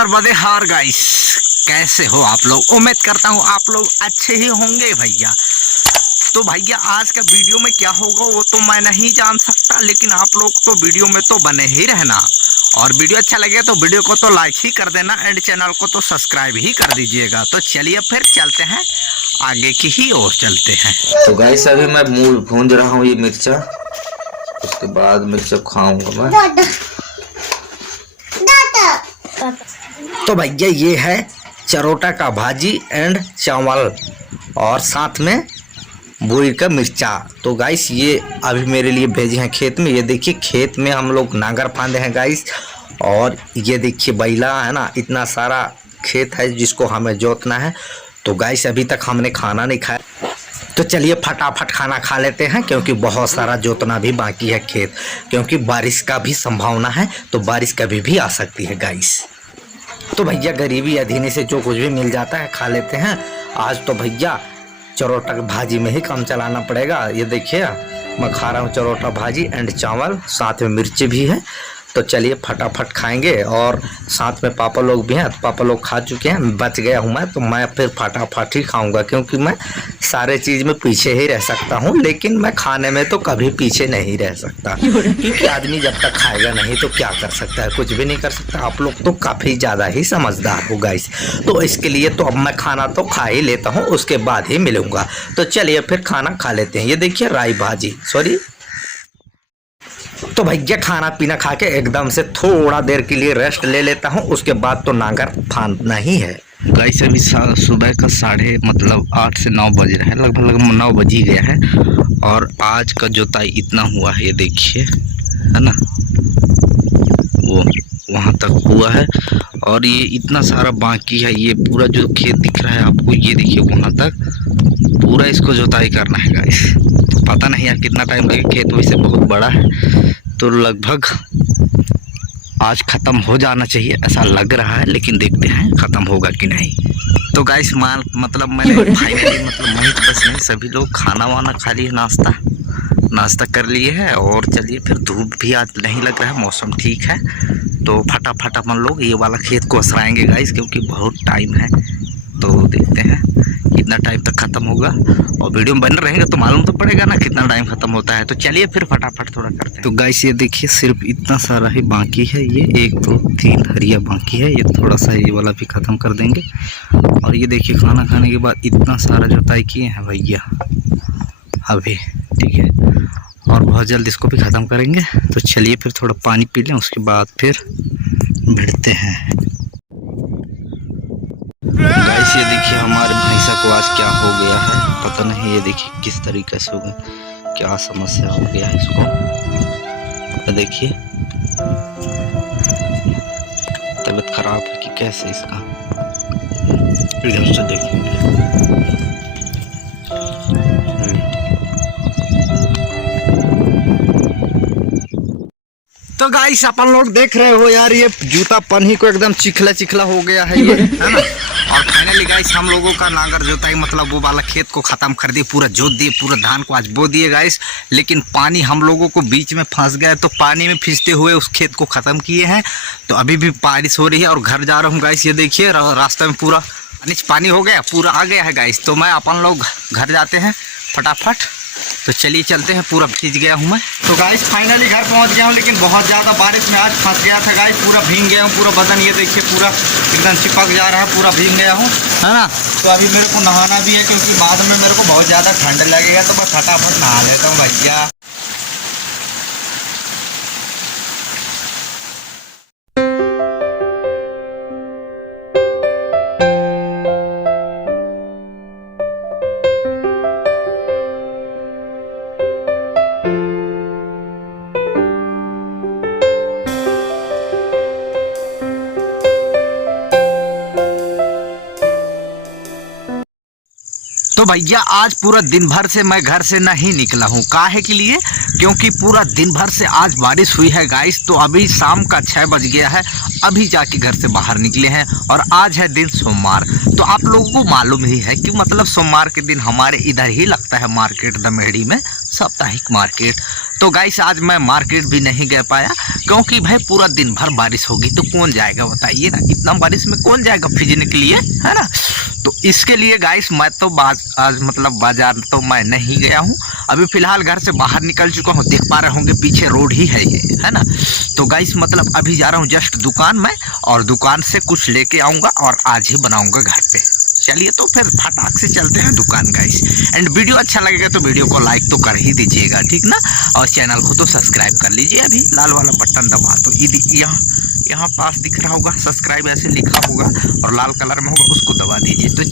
नर्मदे हार गाइस, कैसे हो आप लोग। उम्मीद करता हूँ आप लोग अच्छे ही होंगे भैया। तो भैया आज का वीडियो में क्या होगा वो तो मैं नहीं जान सकता, लेकिन आप लोग तो वीडियो में तो बने ही रहना। और वीडियो अच्छा लगे तो वीडियो को तो लाइक ही कर देना एंड चैनल को तो सब्सक्राइब ही कर दीजिएगा। तो चलिए फिर चलते हैं आगे की ही ओर चलते हैं। तो गाइस अभी मैं मूल भूंज रहा हूँ ये मिर्चा, उसके बाद मिर्चा खाऊंगा मैं। तो भैया ये है चरोटा का भाजी एंड चावल और साथ में बुरी का मिर्चा। तो गाइस ये अभी मेरे लिए भेजे हैं खेत में। ये देखिए खेत में हम लोग नांगर फांदे हैं गाइस, और ये देखिए बैला है ना, इतना सारा खेत है जिसको हमें जोतना है। तो गाइस अभी तक हमने खाना नहीं खाया, तो चलिए फटाफट खाना खा लेते हैं क्योंकि बहुत सारा जोतना भी बाकी है खेत, क्योंकि बारिश का भी संभावना है, तो बारिश कभी भी आ सकती है गाइस। तो भैया गरीबी अधीने से जो कुछ भी मिल जाता है खा लेते हैं। आज तो भैया चरोटा भाजी में ही काम चलाना पड़ेगा। ये देखिए मैं खा रहा हूँ चरोटा भाजी एंड चावल, साथ में मिर्ची भी है। तो चलिए फटाफट खाएंगे, और साथ में पापा लोग भी हैं, तो पापा लोग खा चुके हैं, बच गया हूँ मैं, तो मैं फिर फटाफट ही खाऊंगा क्योंकि मैं सारे चीज़ में पीछे ही रह सकता हूँ, लेकिन मैं खाने में तो कभी पीछे नहीं रह सकता, क्योंकि आदमी जब तक खाएगा नहीं तो क्या कर सकता है, कुछ भी नहीं कर सकता। आप लोग तो काफ़ी ज़्यादा ही समझदार हो गाइस, तो इसके लिए तो अब मैं खाना तो खा ही लेता हूँ, उसके बाद ही मिलूँगा। तो चलिए फिर खाना खा लेते हैं। ये देखिए राई भाजी, सॉरी। तो भैया खाना पीना खा के एकदम से थोड़ा देर के लिए रेस्ट ले लेता हूँ, उसके बाद तो नांगर फांदना ही है गाइस। अभी सुबह का 8 से 9 बज रहे हैं, लगभग 9 बज ही गया है, और आज का जोताई इतना हुआ है, ये देखिए है ना, वो वहाँ तक हुआ है, और ये इतना सारा बाकी है। ये पूरा जो खेत दिख रहा है आपको, ये देखिए वहाँ तक पूरा इसको जोताई करना है गाइस। तो पता नहीं यार कितना टाइम लगेगा, खेत वैसे बहुत बड़ा है, तो लगभग आज ख़त्म हो जाना चाहिए ऐसा लग रहा है, लेकिन देखते हैं ख़त्म होगा कि नहीं। तो गाइस मतलब मैंने फाइनली मैं बस नहीं, सभी लोग खाना वाना खा लिए, नाश्ता कर लिए है, और चलिए फिर धूप भी आज नहीं लग रहा है, मौसम ठीक है, तो फटाफट अपन लोग ये वाला खेत को असराएंगे गाइस, क्योंकि बहुत टाइम है। तो देखते हैं कितना टाइम तक ख़त्म होगा, और वीडियो में बन रहेगा तो मालूम तो पड़ेगा ना कितना टाइम ख़त्म होता है। तो चलिए फिर फटाफट थोड़ा करते हैं। तो गाइस ये देखिए सिर्फ इतना सारा ही बाकी है, ये 1 2 3 हरिया बाकी है, ये थोड़ा सा ये वाला भी ख़त्म कर देंगे। और ये देखिए खाना खाने के बाद इतना सारा जोताई किए हैं भैया अभी, ठीक है, और बहुत जल्द इसको भी ख़त्म करेंगे। तो चलिए फिर थोड़ा पानी पी लें, उसके बाद फिर भिड़ते हैं गाइस। ये देखिए हमारे भैंसा को आज क्या हो गया है पता नहीं, ये देखिए किस तरीके से हो गया, क्या समस्या हो गया है इसको। देखिए तबीयत खराब है कि कैसे इसका, इधर से देखेंगे। तो गाइस अपन लोग देख रहे हो यार, ये जूता पन्ही को एकदम चिखला चिखला हो गया है ये, है ना। और फाइनली गाइस हम लोगों का नांगर जोताई मतलब वो वाला खेत को ख़त्म कर दिए, पूरा जोत दिए, पूरा धान को आज बो दिए गाइस। लेकिन पानी हम लोगों को बीच में फंस गया, तो पानी में फिसते हुए उस खेत को ख़त्म किए हैं। तो अभी भी बारिश हो रही है और घर जा रहा हूँ गाइस। ये देखिए रास्ते में पूरा पानी हो गया, पूरा आ गया है गाइस। तो मैं अपन लोग घर जाते हैं फटाफट। तो चलिए चलते हैं, पूरा भीग गया हूँ मैं। तो गाइस फाइनली घर पहुँच गया हूँ, लेकिन बहुत ज़्यादा बारिश में आज फंस गया था गाइस, पूरा भीग गया हूँ, पूरा बदन ये देखिए पूरा एकदम चिपक जा रहा है, पूरा भीग गया हूँ, है ना। तो अभी मेरे को नहाना भी है, क्योंकि बाद में मेरे को बहुत ज़्यादा ठंड लगेगा, तो मैं फटाफट नहा लेता हूँ भैया। तो भैया आज पूरा दिन भर से मैं घर से नहीं निकला हूँ, काहे के लिए, क्योंकि पूरा दिन भर से आज बारिश हुई है गाइस। तो अभी शाम का 6 बज गया है, अभी जाके घर से बाहर निकले हैं, और आज है दिन सोमवार। तो आप लोगों को मालूम ही है कि मतलब सोमवार के दिन हमारे इधर ही लगता है मार्केट दमेहड़ी में, साप्ताहिक मार्केट। तो गाइस आज मैं मार्केट भी नहीं गया पाया, क्योंकि भाई पूरा दिन भर बारिश होगी तो कौन जाएगा बताइए ना, इतना बारिश में कौन जाएगा भीजने के लिए, है ना। तो इसके लिए गाइस मैं तो आज मतलब बाजार तो मैं नहीं गया हूँ, अभी फिलहाल घर से बाहर निकल चुका हूँ। देख पा रहे होंगे पीछे रोड ही है ये, है ना। तो गाइस मतलब अभी जा रहा हूँ जस्ट दुकान में, और दुकान से कुछ लेके आऊँगा और आज ही बनाऊँगा घर पे। चलिए तो फिर फटाक से चलते हैं दुकान गाइस। एंड वीडियो अच्छा लगेगा तो वीडियो को लाइक तो कर ही दीजिएगा, ठीक ना। और चैनल को तो सब्सक्राइब कर लीजिए, अभी लाल वाला बटन दबा तो यहाँ पास दिख रहा होगा सब्सक्राइब ऐसे लिखा होगा और लाल कलर में होगा, उसको दबा दीजिए। तो